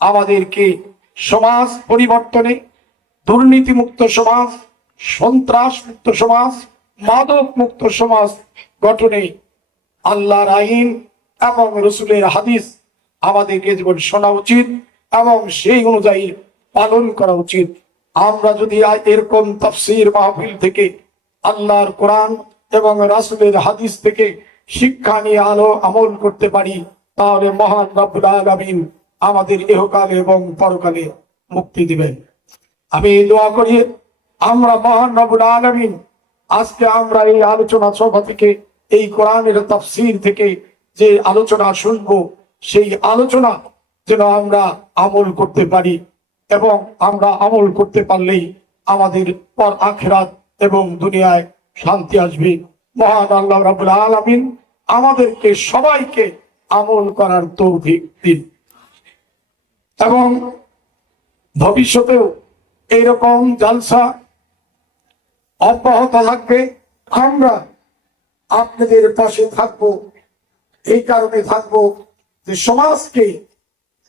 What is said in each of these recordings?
আমাদেরকে সমাজ পরিবর্তনে, দুর্নীতিমুক্ত সমাজ, সন্ত্রাস মুক্ত সমাজ, মাদক মুক্ত সমাজ গঠনে আল্লাহর আইন এবং রসুলের হাদিস আমাদেরকে জীবন শোনা উচিত এবং সেই অনুযায়ী পালন করা উচিত। আমরা যদি এরকম তাফসীর মাহফিল থেকে, আল্লাহর কোরআন এবং রাসূলের হাদিস থেকে শিক্ষা নিয়ে আমল করতে পারি, তাহলে মহান রব্বুল আলামিন আমাদের ইহকালে এবং পরকালে মুক্তি দিবেন। আমি দোয়া করি আমরা মহান রব্বুল আলামিন আজকে আমরা এই আলোচনা সভা থেকে, এই কোরআনের তাফসীর থেকে যে আলোচনা শুনবো, সেই আলোচনা যেন আমরা আমল করতে পারি, এবং আমরা আমল করতে পারলেই আমাদের পর আখিরাত এবং দুনিয়ায় শান্তি আসবে। মহান আল্লাহ রাব্বুল আলামিন আমাদেরকে সবাইকে আমল করার তৌফিক দিন, এবং ভবিষ্যতেও এইরকম জালসা অব্যাহত থাকবে। আমরা আপনাদের পাশে থাকবো, এই কারণে থাকবো যে সমাজকে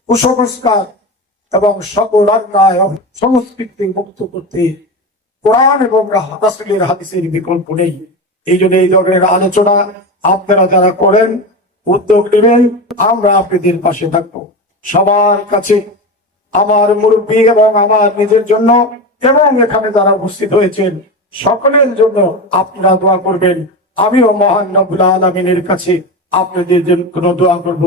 কুসংস্কার এবং সকল অন্যায় সংস্কৃতি মুক্ত করতে কোরআন এবং রাসূলের হাদিসের বিকল্প নেই। এই জন্য এই ধরনের আলোচনা আপনারা যারা করেন, উদ্যোগ নেবেন, আমরা আপনাদের পাশে থাকবো। সবার কাছে আমার মুরব্বী এবং আমার নিজের জন্য এবং এখানে যারা উপস্থিত হয়েছেন সকলের জন্য আপনারা দোয়া করবেন। আমিও মহান রব্বুল আলামিনের কাছে আপনাদের জন্য দোয়া করব।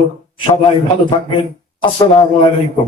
সবাই ভালো থাকবেন। আসসালামু আলাইকুম।